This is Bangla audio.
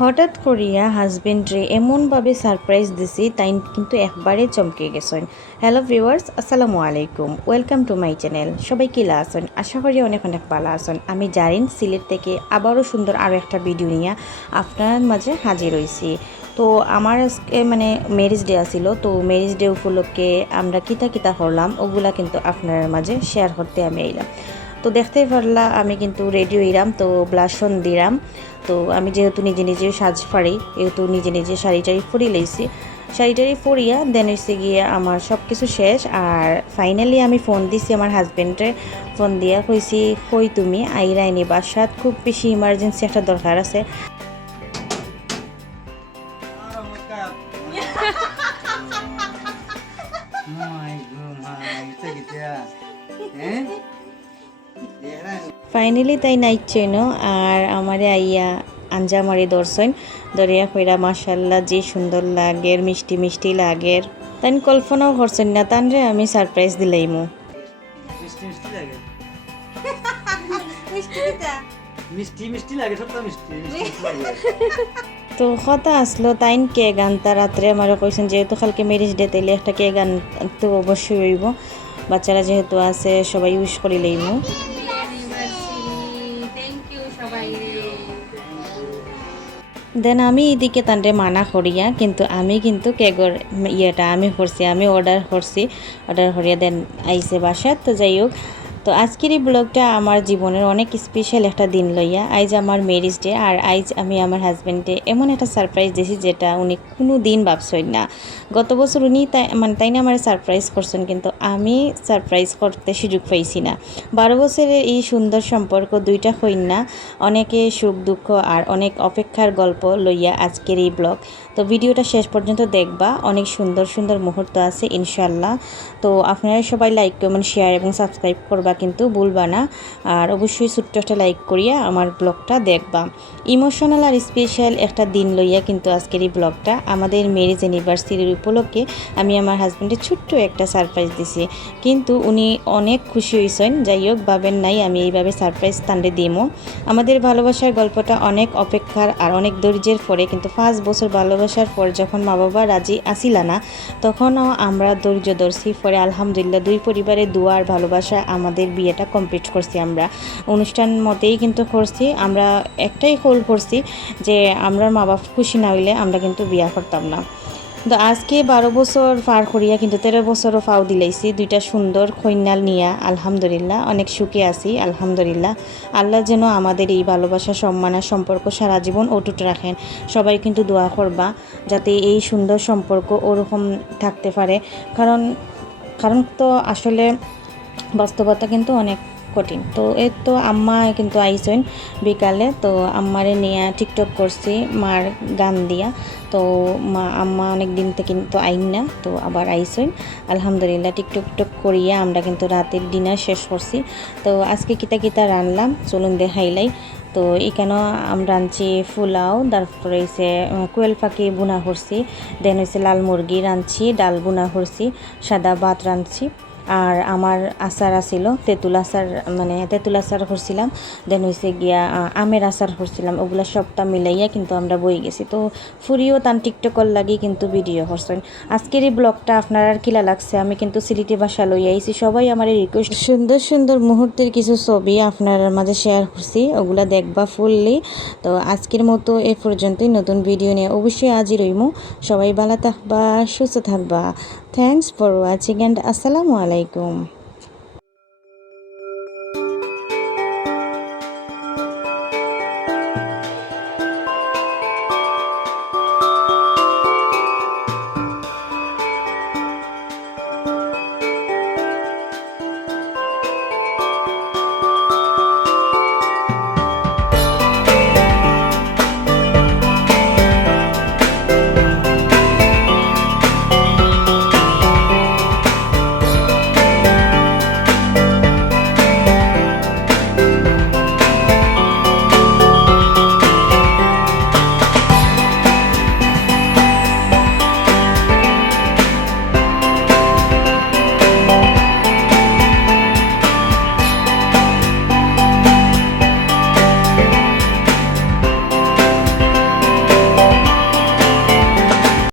হঠাৎ করিয়া হাজবেন্ডরে এমনভাবে সারপ্রাইজ দিছি তাই কিন্তু একবারে চমকে গেছেন। হ্যালো ভিউয়ার্স, আসসালামু আলাইকুম, ওয়েলকাম টু মাই চ্যানেল। সবাই কিলা আছেন? আশা করি অনেক অনেক ভালো আছেন। আমি জারিন সিলেট থেকে আবারও সুন্দর আরও একটা ভিডিও নিয়ে আপনার মাঝে হাজির হয়েছি। তো আমার আজকে ম্যারেজ ডে আসিল, তো ম্যারেজ ডে উপলক্ষে আমরা কিতা কিতা করলাম ওগুলা কিন্তু আপনার মাঝে শেয়ার করতে আমি আইলাম। তো দেখতেই পারলা আমি কিন্তু রেডি হইলাম, তো ব্লাশন দিলাম। তো আমি যেহেতু নিজে নিজে সাজ পারি, যেহেতু নিজে নিজে শাড়িটারি ফুরি লইছি, শাড়িটারি ফুরিয়া দেন হয়েছে গিয়ে আমার সব কিছু শেষ। আর ফাইনালি আমি ফোন দিছি আমার হাজব্যান্ডে, ফোন দিয়া কইছি কই তুমি আইরাইনি বাসাত, খুব বেশি ইমার্জেন্সি একটা দরকার আছে। ফাইনালি তাই নাইচেন আর আমারে আইয়া আঞ্জামারি দর্শন দরিয়া কইরা মাশাল্লাহ যে সুন্দর লাগের, মিষ্টি মিষ্টি লাগের। তাই কল্পনাও করছেন না তানরে আমি সারপ্রাইজ দিলাইমু। মিষ্টি মিষ্টি লাগে মিষ্টি মিষ্টি লাগে সব মিষ্টি মিষ্টি লাগে। তো কথা আসলো তাইন কে গান তা রাত্রে আমার কইছেন যেহেতু কালকে ম্যারেজ ডে তাইলে একটা কে গান তো অবশ্যই হইব, বাচ্চারা যেহেতু আছে সবাই উইশ করি লইমু। দেন আমি এদিকে তানরে মানা করিয়া কিন্তু আমি কিন্তু কেগর ইয়েটা আমি করছি, আমি অর্ডার করছি, অর্ডার করিয়া দেন আইসে বাসাত। তো যাই হোক, তো আজকের এই ব্লগটা আমার জীবনের অনেক স্পেশাল একটা দিন লইয়া। আইজ আমার ম্যারেজ ডে আর আইজ আমি আমার হাজব্যান্ডে এমন একটা সারপ্রাইজ দিয়েছি যেটা উনি কোনো দিন ভাবছেন না। গত বছর উনি তাই না আমার সারপ্রাইজ করছেন, কিন্তু আমি সারপ্রাইজ করতে সুযোগ পাইছি না। 12 বছরের এই সুন্দর সম্পর্ক, দুইটা কন্যা, অনেকে সুখ দুঃখ আর অনেক অপেক্ষার গল্প লইয়া আজকের এই ব্লগ। তো ভিডিওটা শেষ পর্যন্ত দেখবা, অনেক সুন্দর সুন্দর মুহূর্ত আছে ইনশাল্লাহ। তো আপনারা সবাই লাইক কমেন্ট শেয়ার এবং সাবস্ক্রাইব করবা কিন্তু ভুলবা না। আর অবশ্যই ছোট্ট একটা লাইক করিয়া আমার ব্লগটা দেখবা। ইমোশনাল আর স্পেশাল একটা দিন লইয়া কিন্তু আজকের এই ব্লগটা। আমাদের ম্যারেজ অ্যানিভার্সারির উপলক্ষে আমি আমার হাজব্যান্ডের ছোট্ট একটা সারপ্রাইজ দিছি, কিন্তু উনি অনেক খুশি হয়েছেন। যাই হোক, ভাবেন নাই আমি এইভাবে সারপ্রাইজ তান্ডে দিমো। আমাদের ভালোবাসার গল্পটা অনেক অপেক্ষার আর অনেক ধৈর্যের পরে, কিন্তু 5 বছর ভালোবাসার পর যখন মা বাবা রাজি আসিলা না, তখনও আমরা ধৈর্য ধরছি। পরে আলহামদুলিল্লাহ দুই পরিবারের দোয়া আর ভালোবাসা আমাদের বিয়েটা কমপ্লিট করছি। আমরা অনুষ্ঠান মতেই কিন্তু করছি, আমরা একটাই কল করছি যে আমরা মা বাবা খুশি না হইলে আমরা কিন্তু বিয়া করতাম না। তো আজকে 12 বছর পার করিয়া কিন্তু 13 বছরও ফাও দিলাইছি, দুইটা সুন্দর কন্যাল নিয়া আলহামদুলিল্লাহ অনেক সুখে আছি আলহামদুলিল্লাহ। আল্লাহ যেন আমাদের এই ভালোবাসা, সম্মান আর সম্পর্ক সারা জীবন অটুট রাখেন। সবাই কিন্তু দোয়া করবা যাতে এই সুন্দর সম্পর্ক ওরকম থাকতে পারে, কারণ কারণ তো আসলে বাস্তবতা কিন্তু অনেক কঠিন। তো এই তো আম্মা কিন্তু আইসেন বিকালে, তো আম্মারে নিয়ে টিকটক করছি মার গান দিয়া। তো আম্মা অনেক দিন থেকে কিন্তু আইন না, তো আবার আইসেন আলহামদুলিল্লাহ। টিকটক করিয়া আমরা কিন্তু রাতের ডিনার শেষ করছি। তো আজকে কিতা কিতা রানলাম চলুন দেখাইলাই। তো এখানেও আমরা রাঁধছি ফুলাও, তারপরে হয়েছে কোয়েল পাখি বুনা করছি, দেন হয়েছে লাল মুরগি রাঁধছি, ডাল বুনা করছি, সাদা ভাত রাঁধছি। আর আমার আচার আছিল তেঁতুল আচার, তেঁতুল আচার করছিলাম, দেন হয়েছে গিয়া আমের আচার করছিলাম। ওগুলা সবটা মিলাইয়া কিন্তু আমরা বই গেছি। তো ফুরিও তান টিকটকর লাগি কিন্তু ভিডিও করছেন। আজকের এই ব্লগটা আপনার আর কিলা লাগছে, আমি কিন্তু সিলেটি ভাষা লই আইছি। সবাই আমার রিকোয়েস্ট সুন্দর সুন্দর মুহূর্তের কিছু ছবি আপনার মাঝে শেয়ার করছি, ওগুলা দেখবা ফুললি। তো আজকের মতো এ পর্যন্তই, নতুন ভিডিও নিয়ে অবশ্যই হাজির হইমু। সবাই ভালো থাকবা, সুস্থ থাকবা। থ্যাংকস ফর ওয়াচিং অ্যান্ড আসসালামু আলাইকুম।